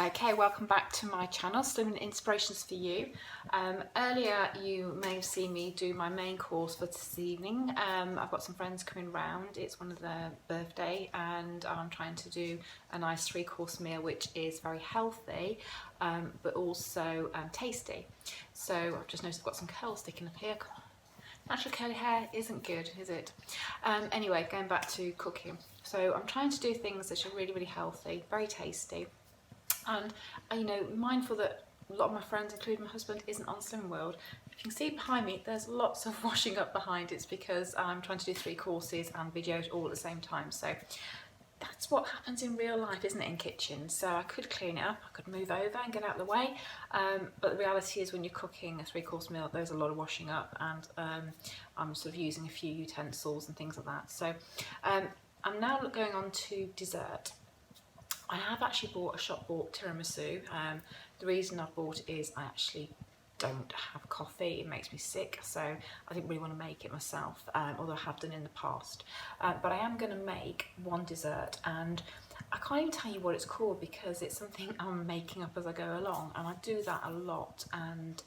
Okay, welcome back to my channel, Slimming Inspirations for You. Earlier you may have seen me do my main course for this evening. I've got some friends coming round, it's one of their birthday, and I'm trying to do a nice 3-course meal which is very healthy but also tasty. So I've just noticed I've got some curls sticking up here. Natural curly hair isn't good, is it? Anyway, going back to cooking. So I'm trying to do things that are really healthy, very tasty. And mindful that a lot of my friends, including my husband, isn't on Slimming World. If you can see behind me, there's lots of washing up behind. It's because I'm trying to do 3 courses and videos all at the same time. So that's what happens in real life, isn't it, in kitchens? So I could clean it up, I could move over and get out of the way. But the reality is when you're cooking a 3-course meal, there's a lot of washing up, and I'm sort of using a few utensils and things like that. So I'm now going on to dessert. I have actually bought a shop-bought tiramisu. The reason I bought it is I actually don't have coffee, it makes me sick, so I didn't really want to make it myself, although I have done in the past. But I am going to make one dessert, and I can't even tell you what it's called because it's something I'm making up as I go along, and I do that a lot, and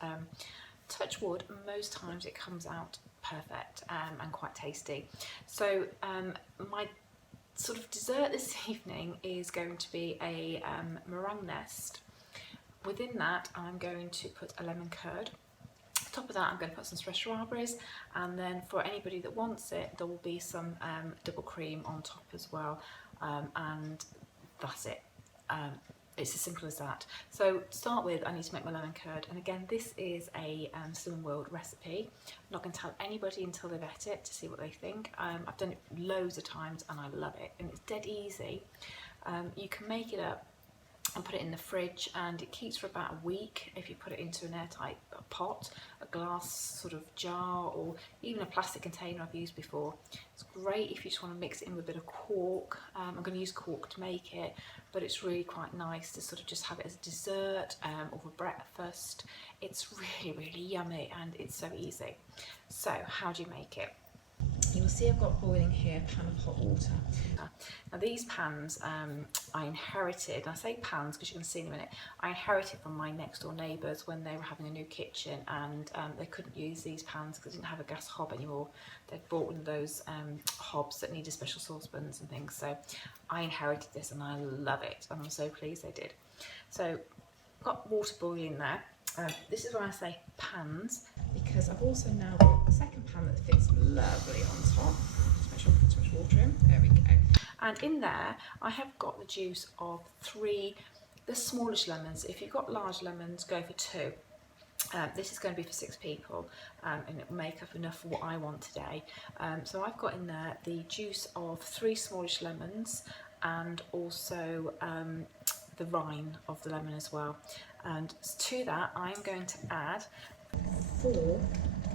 touch wood, most times it comes out perfect and quite tasty. So my sort of dessert this evening is going to be a meringue nest. Within that I'm going to put a lemon curd. On top of that I'm going to put some fresh strawberries, and then for anybody that wants it there will be some double cream on top as well, and that's it. It's as simple as that. So to start with, I need to make my lemon curd, and again this is a Slimming World recipe. I'm not going to tell anybody until they've ate it to see what they think. I've done it loads of times and I love it, and it's dead easy. You can make it up and put it in the fridge, and it keeps for about a week if you put it into an airtight pot, a glass sort of jar, or even a plastic container I've used before. It's great if you just want to mix it in with a bit of cork. I'm going to use cork to make it, but it's really quite nice to sort of just have it as a dessert or for breakfast. It's really yummy and it's so easy. So how do you make it? You'll see I've got boiling here a pan of hot water. Now these pans I inherited, and I say pans because you can see in a minute, I inherited from my next door neighbours when they were having a new kitchen, and they couldn't use these pans because they didn't have a gas hob anymore. They'd bought one of those hobs that needed special saucepans and things, so I inherited this and I love it, and I'm so pleased they did. So I've got water boiling there. This is why I say pans, because I've also now got a second pan that fits lovely on top. Just make sure I put too much water in. There we go. And in there I have got the juice of 3, the smallish lemons. If you've got large lemons, go for 2. This is going to be for 6 people, and it will make up enough for what I want today. So I've got in there the juice of 3 smallish lemons, and also the rind of the lemon as well. And to that I'm going to add 4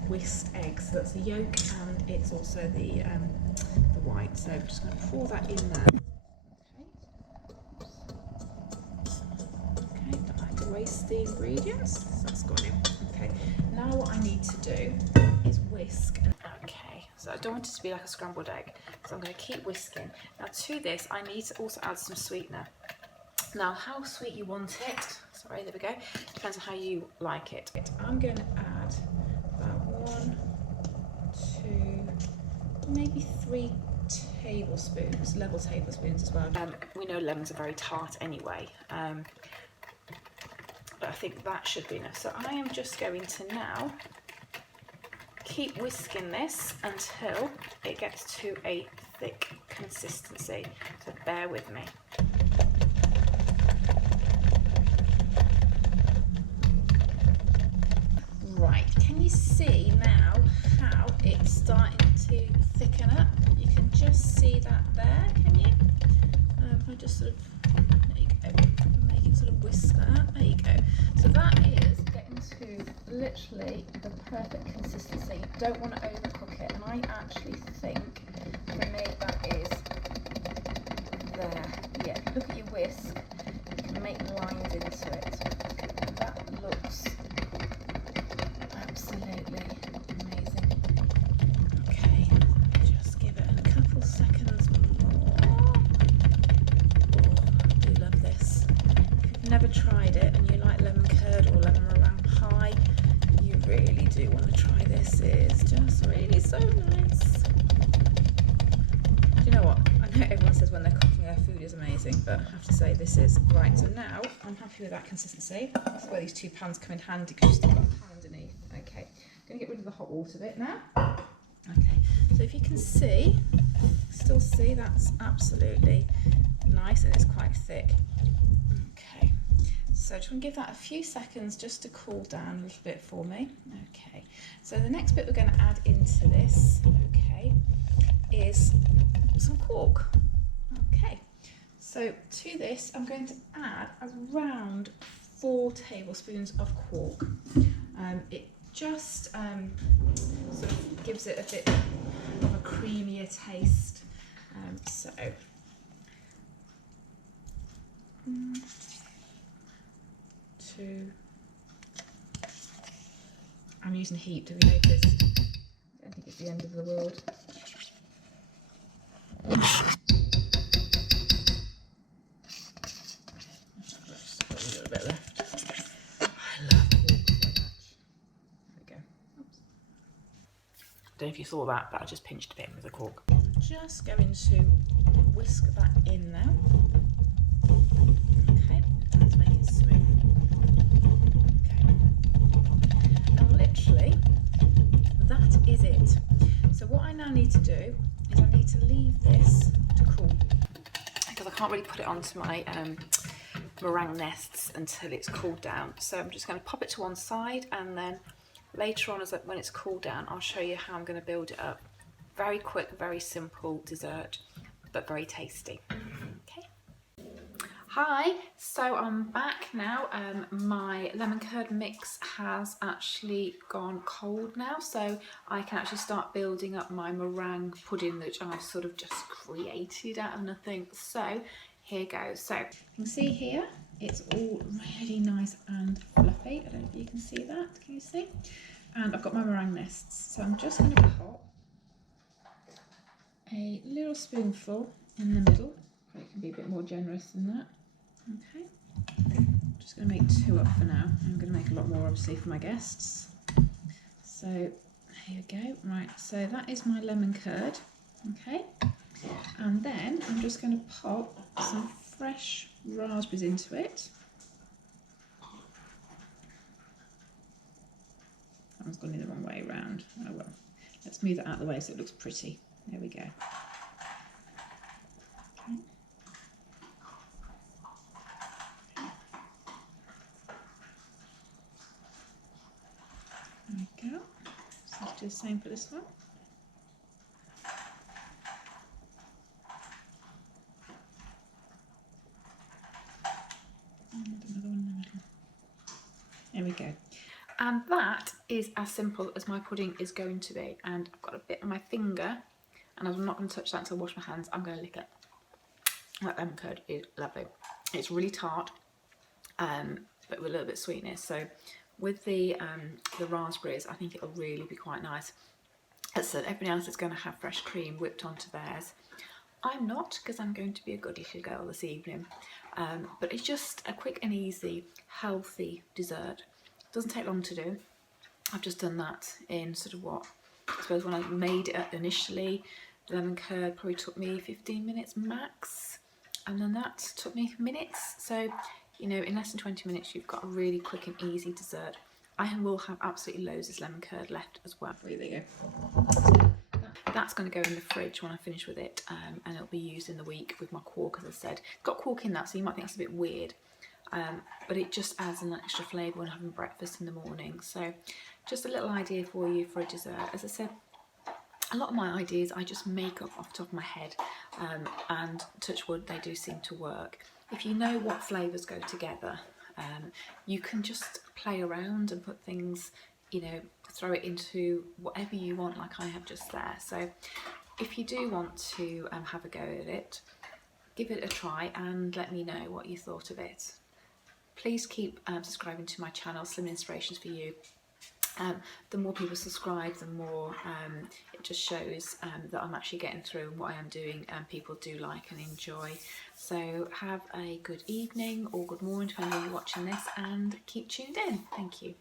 whisked eggs. So that's the yolk and it's also the white. So I'm just going to pour that in there. Okay, don't like to waste the ingredients. So that's gone in. Okay, now what I need to do is whisk. Okay, so I don't want it to be like a scrambled egg, so I'm going to keep whisking. Now to this I need to also add some sweetener. Now how sweet you want it, sorry, there we go, depends on how you like it. I'm going to add about 1, 2, maybe 3 tablespoons, level tablespoons as well. We know lemons are very tart anyway, but I think that should be enough. So I am just going to now keep whisking this until it gets to a thick consistency, so bear with me. Right, can you see now how it's starting to thicken up? You can just see that there, can you? I just sort of, there you go, make it sort of whisk that, there you go. So that is getting to literally the perfect consistency. You don't want to overcook it, and I actually think for me that is there. Yeah, look at your whisk, you can make lines into it. That looks absolutely amazing. Okay, just give it a couple seconds more. Oh, I do love this. If you've never never tried it and you like lemon curd or lemon meringue pie, you really do want to try this. It's just really so nice. Do you know what? I know everyone says when they're cooking their food is amazing, but I have to say this is right. So now I'm happy with that consistency. That's where these two pans come in handy because you've still got a pan underneath. Okay, I'm going to get rid of the hot water bit now. Okay, so if you can see, still see that's absolutely nice and it's quite thick. Okay, so just want to give that a few seconds just to cool down a little bit for me. Okay, so the next bit we're going to add into this, okay, is some quark. Okay, so to this I'm going to add around 4 tablespoons of quark. It just sort of gives it a bit of a creamier taste. So 2. I'm using heaped, have you noticed? I don't think it's the end of the world. Just got a little bit left. I love quark so much. There we go. Oops. I don't know if you saw that, but I just pinched a bit with the cork. I'm just going to whisk that in now. Okay, let's make it smooth. Okay. And literally, that is it. So what I now need to do is I need to leave this to cool. Because I can't really put it onto my meringue nests until it's cooled down. So I'm just going to pop it to one side, and then later on, when it's cooled down, I'll show you how I'm going to build it up. Very quick, very simple dessert, but very tasty. Okay. Hi, so I'm back now. My lemon curd mix has actually gone cold now, so I can actually start building up my meringue pudding that I've sort of just created out of nothing. So here goes. So you can see here, it's all really nice and fluffy. I don't know if you can see that. Can you see? And I've got my meringue nests, so I'm just going to pop a little spoonful in the middle. It can be a bit more generous than that. Okay, I'm just going to make 2 up for now. I'm going to make a lot more obviously for my guests. So here we go. Right, so that is my lemon curd. Okay, and then I'm just going to pop some fresh raspberries into it. That one's gone in the wrong way around. Oh well, let's move that out of the way so it looks pretty. There we go. Okay. There we go. So let's do the same for this one. And another one in the middle. There we go. And that is as simple as my pudding is going to be. And I've got a bit on my finger, and I'm not going to touch that until I wash my hands. I'm going to lick it. That lemon curd is lovely. It's really tart, but with a little bit of sweetness. So with the raspberries, I think it'll really be quite nice. As I said, everybody else is going to have fresh cream whipped onto theirs. I'm not, because I'm going to be a goody girl this evening. But it's just a quick and easy, healthy dessert. Doesn't take long to do. I've just done that in sort of what, I suppose when I made it initially, the lemon curd probably took me 15 minutes max, and then that took me minutes. So, you know, in less than 20 minutes you've got a really quick and easy dessert. I will have absolutely loads of this lemon curd left as well. There you go. That's going to go in the fridge when I finish with it, and it'll be used in the week with my quark, as I said. It's got quark in that, so you might think that's a bit weird. But it just adds an extra flavour when having breakfast in the morning. So just a little idea for you for a dessert. As I said, a lot of my ideas I just make up off the top of my head, and touch wood, they do seem to work. If you know what flavours go together, you can just play around and put things, you know, throw it into whatever you want, like I have just there. So if you do want to have a go at it, give it a try and let me know what you thought of it. Please keep subscribing to my channel, Slim Inspirations for You. The more people subscribe, the more it just shows that I'm actually getting through what I am doing and people do like and enjoy. So have a good evening or good morning depending on you're watching this, and keep tuned in. Thank you.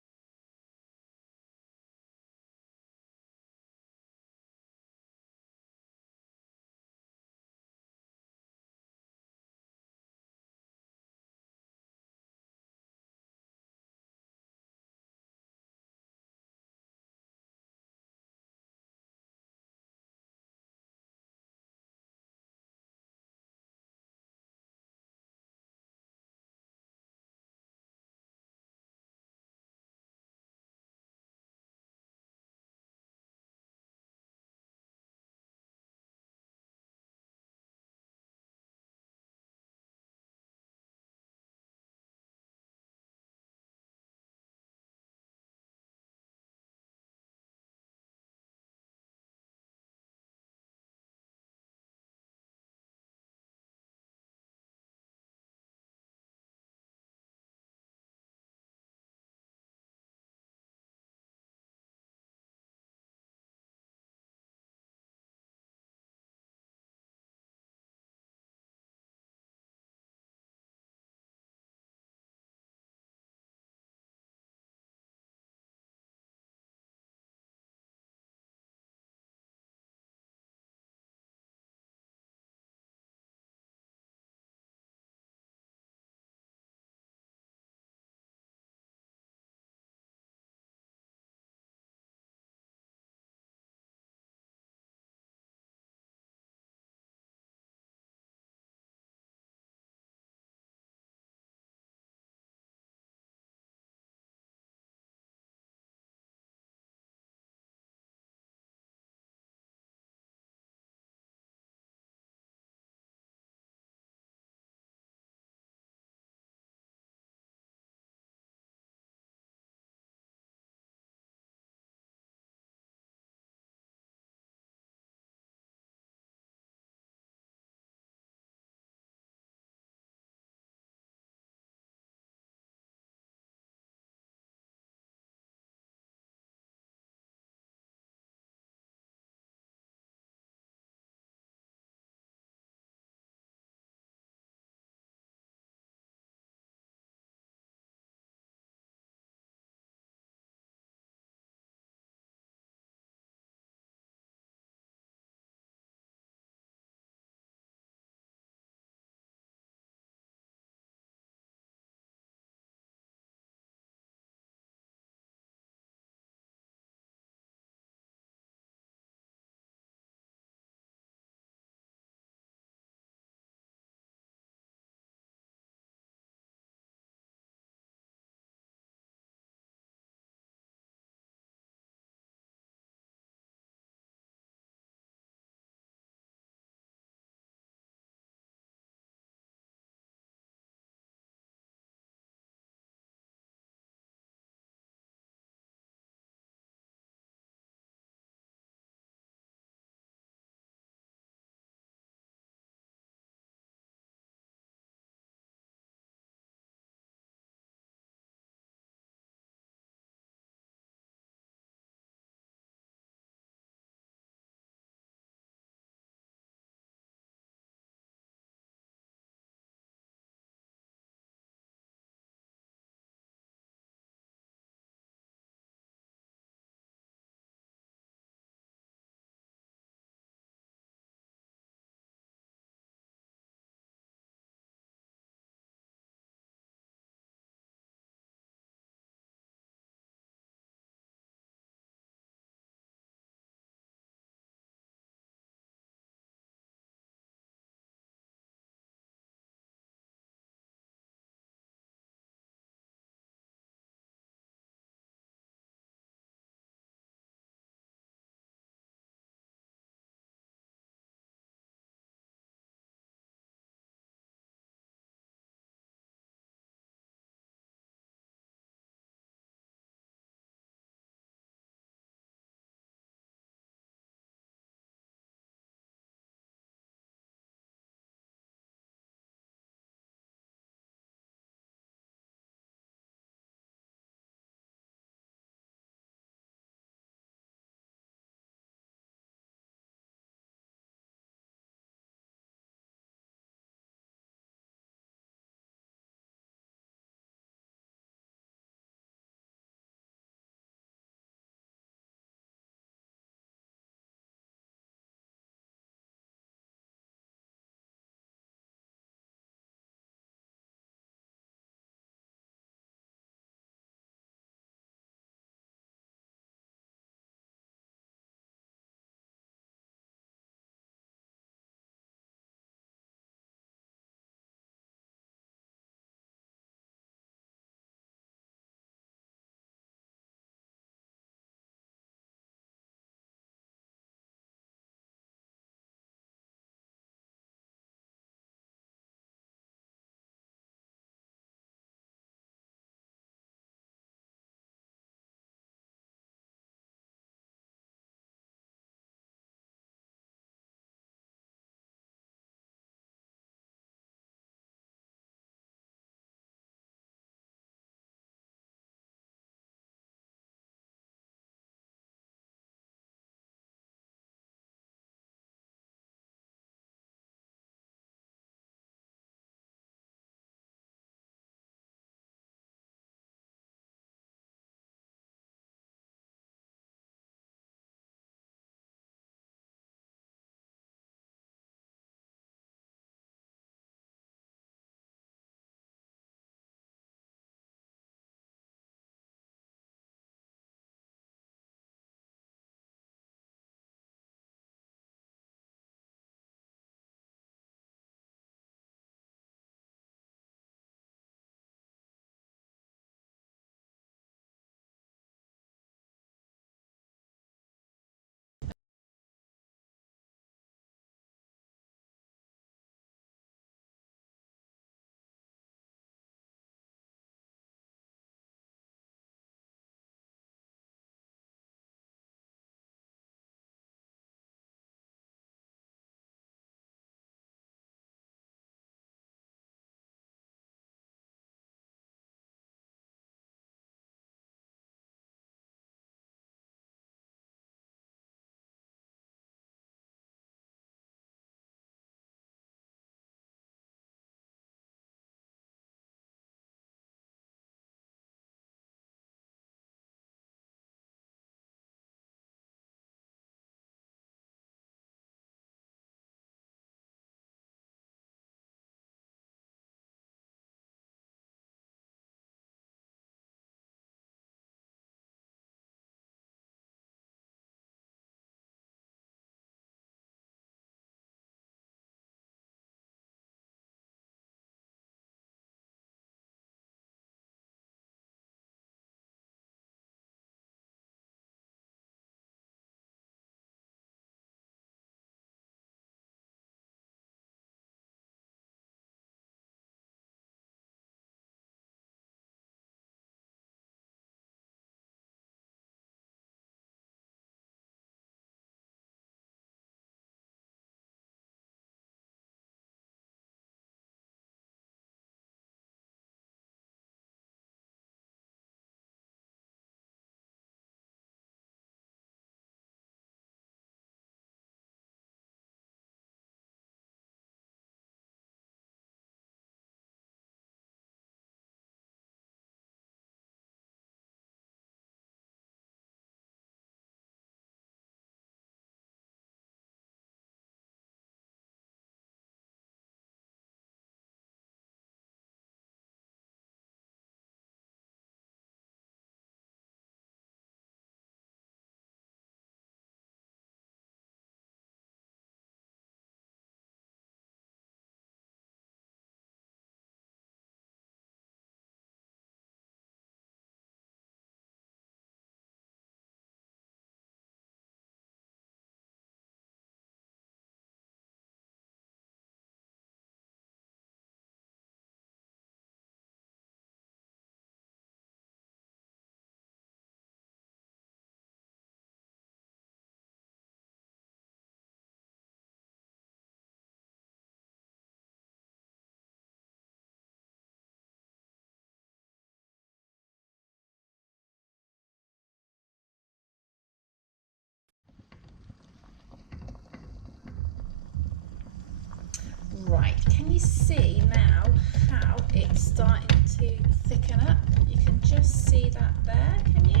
Right, can you see now how it's starting to thicken up? You can just see that there, can you?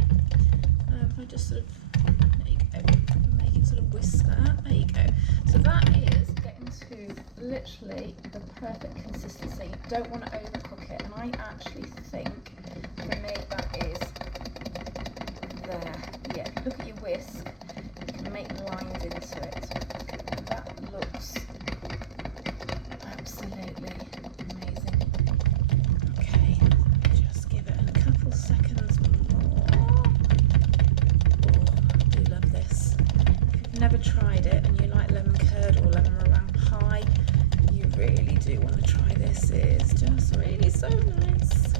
If I just sort of, there you go, make it sort of whisk that, there you go. So that is getting to literally the perfect consistency. You don't want to overcook it, and I actually think for me that is there. Yeah, look at your whisk, you can make lines into it. That looks absolutely amazing. Okay, just give it a couple seconds more. Oh, I do love this. If you've never tried it and you like lemon curd or lemon meringue pie, you really do want to try this. It's just really so nice.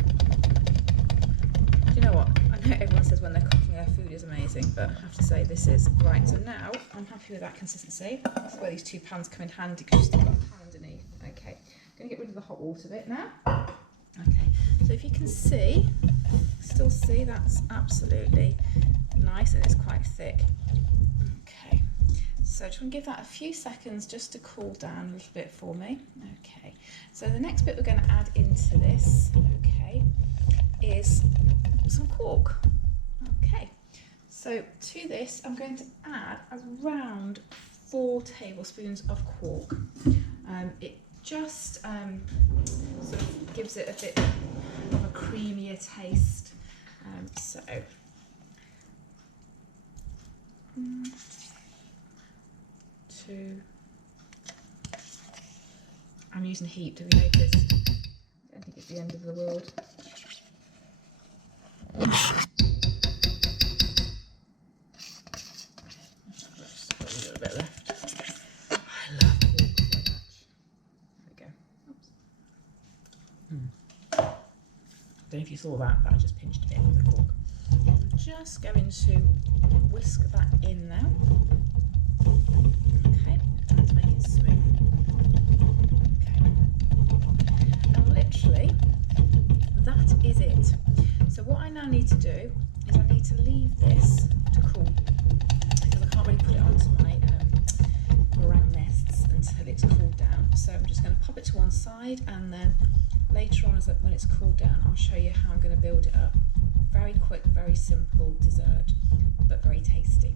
Do you know what? I know everyone says when they're cooking their food is amazing, but I have to say this is right. So now I'm happy with that consistency. That's where these two pans come in handy, because you've still got a pan underneath. Okay, I'm going to get rid of the hot water bit now. Okay, so if you can see, still see that's absolutely nice and it's quite thick. Okay, so just want to give that a few seconds just to cool down a little bit for me. Okay, so the next bit we're going to add into this, okay, is some quark. Okay, so to this I'm going to add around 4 tablespoons of quark. It just sort of gives it a bit of a creamier taste. So 2. I'm using heat, have you noticed? I don't think it's the end of the world. Just got a little bit left. I love quark so much. There we go. Oops. I don't know if you saw that, but I just pinched a bit with the cork. I'm just going to whisk that in now. Okay, let's make it smooth. Okay, and literally that is it. So what I now need to do is I need to leave this to cool, because I can't really put it onto my meringue nests until it's cooled down. So I'm just going to pop it to one side, and then later on, when it's cooled down, I'll show you how I'm going to build it up. Very quick, very simple dessert, but very tasty.